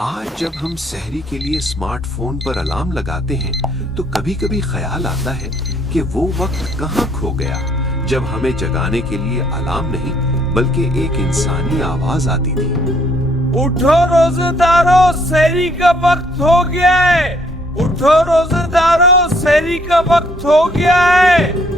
आज जब हम सहरी के लिए स्मार्टफोन पर अलार्म लगाते हैं तो कभी कभी ख्याल आता है कि वो वक्त कहाँ खो गया जब हमें जगाने के लिए अलार्म नहीं बल्कि एक इंसानी आवाज आती थी। उठो रोजेदारों, सहरी का वक्त हो गया है। उठो रोजेदारों, सहरी का वक्त हो गया है।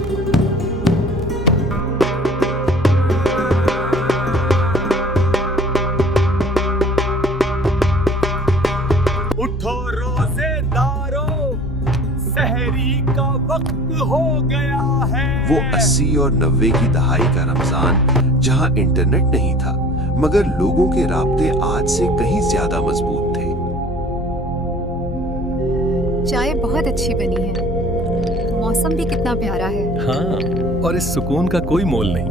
उठो रोजेदारों, सहरी का वक्त हो गया है। वो 80 और 90 की दहाई का रमजान जहाँ इंटरनेट नहीं था मगर लोगों के राब्ते आज से कहीं ज्यादा मजबूत थे। चाय बहुत अच्छी बनी है, मौसम भी कितना प्यारा है। हाँ, और इस सुकून का कोई मोल नहीं।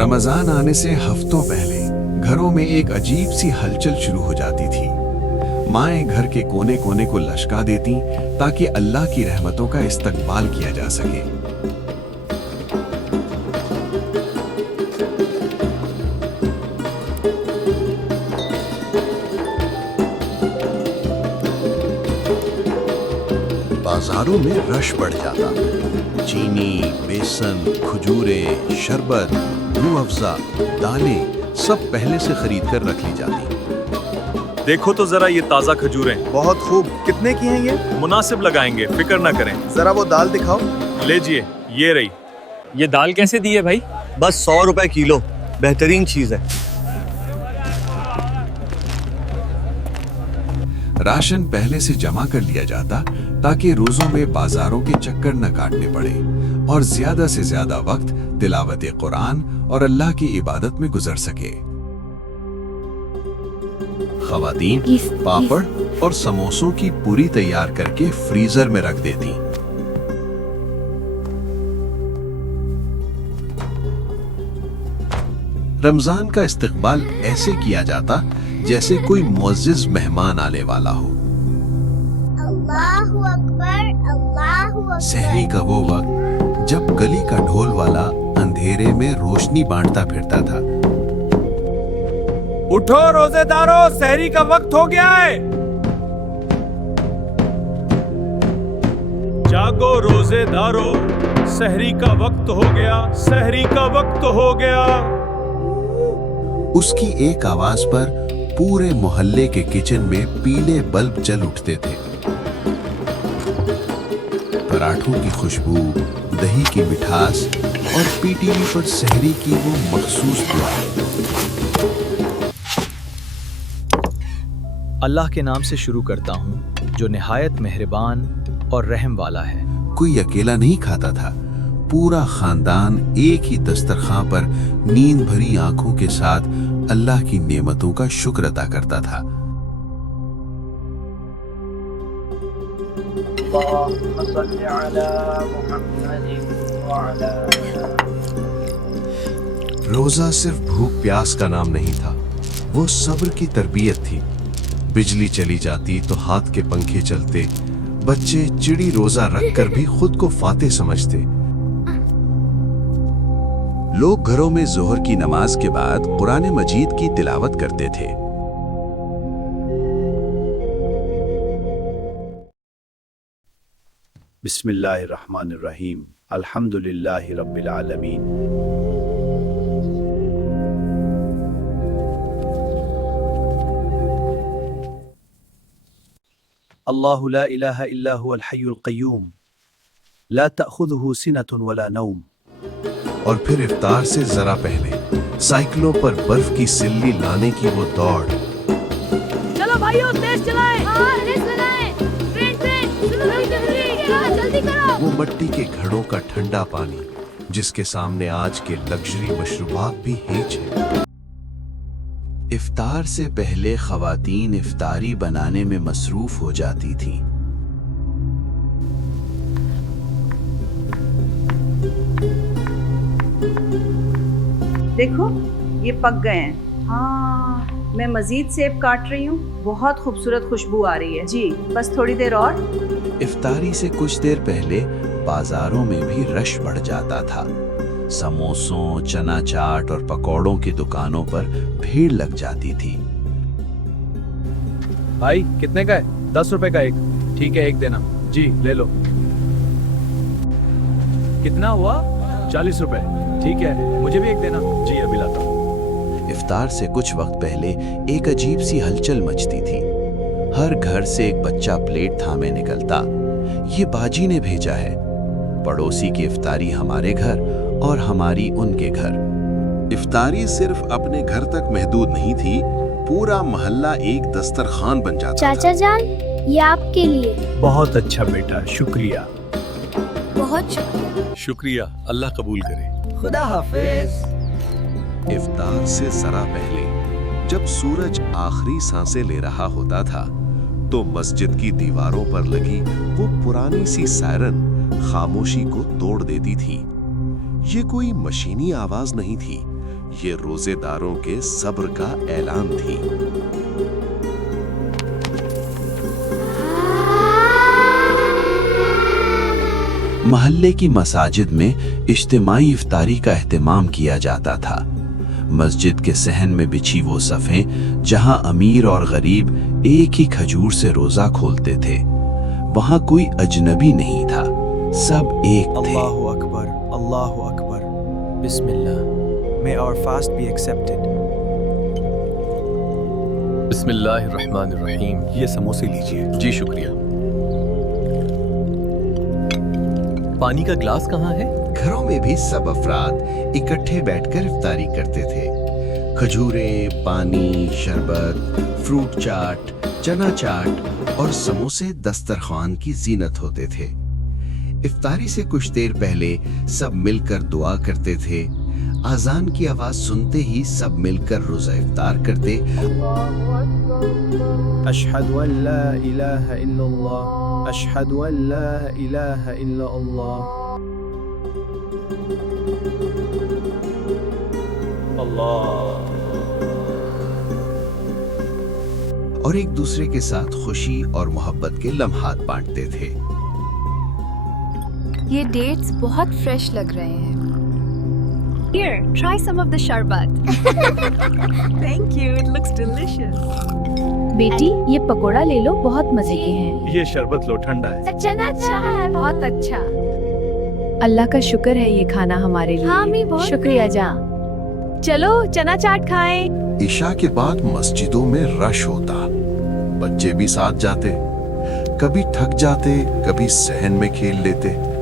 रमजान आने से हफ्तों पहले घरों में एक अजीब सी हलचल शुरू हो जाती थी। माएं घर के कोने कोने को लश्का देती ताकि अल्लाह की रहमतों का इस्तकबाल किया जा सके। बाजारों में रश बढ़ जाता। चीनी, बेसन, खजूरें, शरबत, रूह अफ़ज़ा, दालें सब पहले से खरीद कर रख ली जाती। देखो तो जरा ये ताज़ा खजूरें, बहुत खूब। कितने की हैं ये? मुनासिब लगाएंगे, फिक्र ना करें। जरा वो दाल दिखाओ। लीजिए, ये रही। ये दाल कैसे दी है भाई? बस 100 रुपए किलो, बेहतरीन चीज है। राशन पहले से जमा कर लिया जाता ताकि रोजों में बाजारों के चक्कर न काटने पड़े और ज्यादा से ज्यादा वक्त तिलावत कुरान और अल्लाह की इबादत में गुजर सके। खवातीन पापड़ और समोसों की पूरी तैयार करके फ्रीजर में रख देती। रमजान का इस्तकबाल ऐसे किया जाता जैसे कोई मुअज्जिज मेहमान आने वाला हो। अल्लाहु अकबर, अल्लाहु अकबर। सहरी का वो वक्त जब गली का ढोल वाला अंधेरे में रोशनी बांटता फिरता था। उठो रोजेदारों, सहरी का वक्त हो गया है। जागो रोजेदारों, सहरी का वक्त हो गया, सहरी का वक्त हो गया। उसकी एक आवाज पर पूरे मोहल्ले के किचन में पीले बल्ब जल उठते थे। पराठों की खुशबू, दही की मिठास और पीटीवी पर सहरी की वो मखसूस दुआ। अल्लाह के नाम से शुरू करता हूँ जो निहायत मेहरबान और रहम वाला है। कोई अकेला नहीं खाता था, पूरा खानदान एक ही दस्तरखां पर नींद भरी आंखों के साथ अल्लाह की नेमतों का शुक्र अदा करता था। रोजा सिर्फ भूख प्यास का नाम नहीं था, वो सब्र की तरबियत थी। बिजली चली जाती तो हाथ के पंखे चलते, बच्चे चिड़ी रोजा रखकर भी खुद को फाते समझते। लोग घरों में जोहर की नमाज के बाद कुरान मजीद की तिलावत करते थे। बिस्मिल्लाहिर्रहमानिर्रहीम, अल्हम्दुलिल्लाहि रब्बिल आलमीन। अल्लाहु ला इलाहा इल्ला हुवल हय्युल क़य्यूम, ला तअख़ुज़ुहु सिनतुन वला नौम। और फिर इफ्तार से जरा पहले साइकिलों पर बर्फ की सिल्ली लाने की वो दौड़। चलो भाइयों, तेज चलाएं। हाँ, रेस लगाएं। ट्रेन ट्रेन, जल्दी करो। वो मिट्टी के घड़ों का ठंडा पानी जिसके सामने आज के लग्जरी मशरूबात भी हेच है। इफ्तार से पहले खवातीन इफ्तारी बनाने में मसरूफ हो जाती थीं। देखो ये पक गए हैं। हाँ, मैं मजीद सेब काट रही हूँ। बहुत खूबसूरत खुशबू आ रही है। जी बस थोड़ी देर और। इफ्तारी से कुछ देर पहले बाजारों में भी रश बढ़ जाता था। समोसों, चना चाट और पकौड़ों की दुकानों पर भीड़ लग जाती थी। भाई कितने का है? 10 रुपए का एक। ठीक है, एक देना। जी ले लो। कितना हुआ? 40 रुपए। ठीक है, मुझे भी एक देना। जी अभी लाता हूँ। इफ्तार से कुछ वक्त पहले एक अजीब सी हलचल मचती थी। हर घर से एक बच्चा प्लेट थामे निकलता। ये बाजी ने भेजा है। पड़ोसी की इफ्तारी हमारे घर और हमारी उनके घर। इफ्तारी सिर्फ अपने घर तक महदूद नहीं थी, पूरा मोहल्ला एक दस्तरखान बन जाता था। चाचा जान, ये आपके लिए। बहुत अच्छा बेटा, शुक्रिया। बहुत शुक्रिया। शुक्रिया, अल्लाह कबूल करे। खुदा हाफिज। इफ्तार से जरा पहले जब सूरज आखिरी सांसें ले रहा होता था तो मस्जिद की दीवारों पर लगी वो पुरानी सी सायरन खामोशी को तोड़ देती थी। ये कोई मशीनी आवाज नहीं थी, ये रोजेदारों के सब्र का ऐलान थी। महल्ले की मसाजिद में इज्तिमाई इफ्तारी का एहतमाम किया जाता था। मस्जिद के सहन में बिछी वो सफ़ें जहां अमीर और गरीब एक ही खजूर से रोजा खोलते थे। वहां कोई अजनबी नहीं था, सब एक थे। Allahu Akbar, Allahu Akbar. Bismillah. May our fast be accepted. बिस्मिल्लाहिर्रहमानिर्रहीम। ये समोसे लीजिए। जी शुक्रिया। पानी का ग्लास कहाँ है? घरों में भी सब अफराद इकट्ठे बैठकर इफ्तारी करते थे। खजूरें, पानी, शरबत, फ्रूट चाट, चना चाट और समोसे दस्तरखान की जीनत होते थे। इफ्तारी से कुछ देर पहले सब मिलकर दुआ करते थे। आजान की आवाज सुनते ही सब मिलकर रोजा इफ्तार करते। अशहदु अल्ला इलाहा इल्लल्लाह, अशहदु अल्ला इलाहा इल्लल्लाह। और एक दूसरे के साथ खुशी और मोहब्बत के लम्हात बांटते थे। ये डेट्स बहुत फ्रेश लग रहे हैं। Here, try some of the sharbat. Thank you, it looks delicious. बेटी, ये पकोड़ा ले लो, बहुत मजे के हैं। ये शरबत लो, ठंडा है। चना चाट बहुत अच्छा। अल्लाह का शुक्र है ये खाना हमारे लिए। हाँ, मैं बहुत शुक्रिया जान। चलो चना चाट खाएं। इशा के बाद मस्जिदों में रश होता, बच्चे भी साथ जाते, कभी थक जाते, कभी सहन में खेल लेते।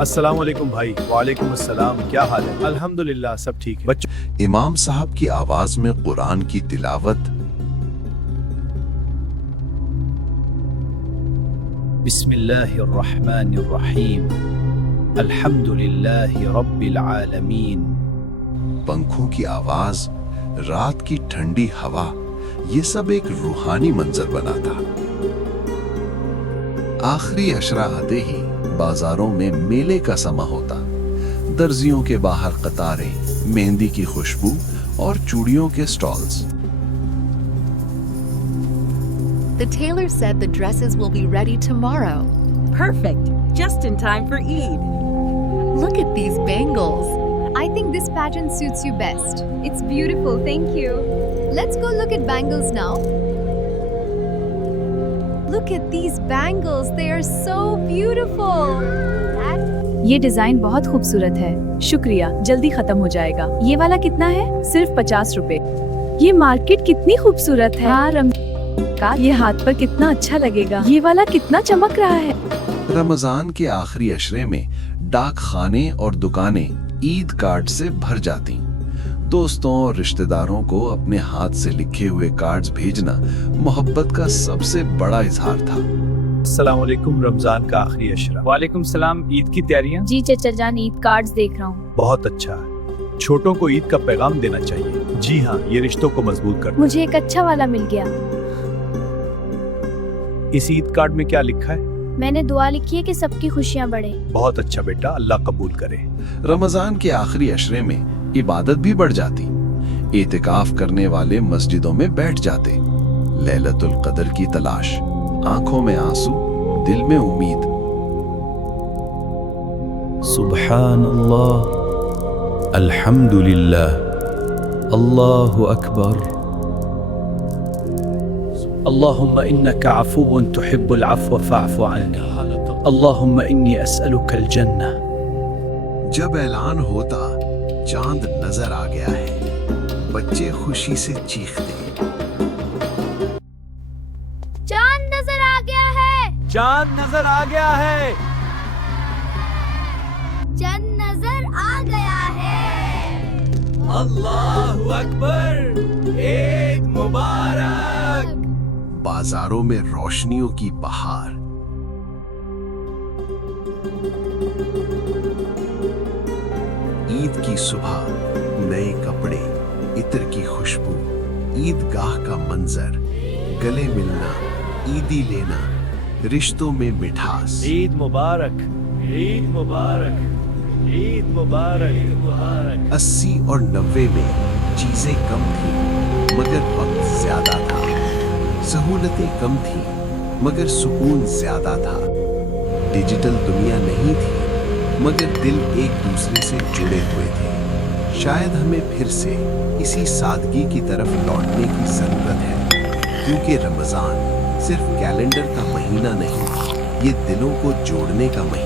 अस्सलाम वालेकुम भाई। वालेकुम अस्सलाम, क्या हाल है? अल्हम्दुलिल्लाह, सब ठीक है। बच्चों, इमाम साहब की आवाज में कुरान की तिलावत। बिस्मिल्लाहिर्रहमानिर्रहीम, अल्हम्दुलिल्लाहि रब्बिल आलमीन। पंखों की आवाज, रात की ठंडी हवा, ये सब एक रूहानी मंजर बनाता। आखिरी अशरा आते ही बाजारों में मेले का समा होता। दर्जियों के बाहर कतारें, मेहंदी की खुशबू और चूड़ियों के stalls. The tailor said the dresses will be ready tomorrow. Perfect, just in time for Eid. Look at these bangles. I think this pattern suits you best. It's beautiful, thank you. Let's go look at bangles now. Look at these bangles, they are so beautiful. ये design बहुत खूबसूरत है। शुक्रिया, जल्दी खत्म हो जाएगा। ये वाला कितना है? सिर्फ 50 रुपए। ये मार्केट कितनी खूबसूरत है। हाँ, का ये हाथ पर कितना अच्छा लगेगा। ये वाला कितना चमक रहा है। रमजान के आखिरी अशरे में डाक खाने और दुकानें ईद कार्ड से भर जाती। दोस्तों और रिश्तेदारों को अपने हाथ से लिखे हुए कार्ड्स भेजना मोहब्बत का सबसे बड़ा इजहार था। अस्सलाम वालेकुम, रमजान का आखिरी अशरा। वालेकुम सलाम, ईद की तैयारियां? जी चाचा जान, ईद कार्ड्स देख रहा हूँ। बहुत अच्छा, छोटों को ईद का पैगाम देना चाहिए। जी हाँ, ये रिश्तों को मजबूत करता है। मुझे एक अच्छा वाला मिल गया। इस ईद कार्ड में क्या लिखा है? मैंने दुआ लिखी है कि सबकी खुशियाँ बढ़े। बहुत अच्छा बेटा, अल्लाह कबूल करे। रमजान के आखिरी अशरे में इबादत भी बढ़ जाती। एतिकाफ करने वाले मस्जिदों में बैठ जाते। लैलतुल कदर की तलाश, आंखों में आंसू, दिल में उम्मीद। सुब्हानल्लाह, अल्हम्दुलिल्लाह, اللہ اکبر. اللهم إنك عفو تحب العفو فاعف عني. اللهم إني أسألك الجنة. جب اعلان ہوتا چاند نظر آ گیا ہے، بچے خوشی سے چیختے. چاند نظر آ گیا ہے. چاند نظر آ گیا ہے. چاند نظر آ گیا ہے. اللہ اکبر. عید مبارک. بازاروں میں روشنیوں کی بہار. عید کی صبح، نئے کپڑے، عطر کی خوشبو، عید گاہ کا منظر، گلے ملنا، عیدی لینا، رشتوں میں مٹھاس. عید مبارک. عید مبارک. عید مبارک. 80 اور 90 میں چیزیں کم تھیں مگر وقت زیادہ تھا. سہولتیں کم تھیں مگر سکون زیادہ تھا. ڈیجیٹل دنیا نہیں تھی مگر دل ایک دوسرے سے جڑے ہوئے تھے. شاید ہمیں پھر سے اسی سادگی کی طرف لوٹنے کی ضرورت ہے، کیونکہ رمضان صرف کیلنڈر کا مہینہ نہیں، یہ دلوں کو جوڑنے کا مہینہ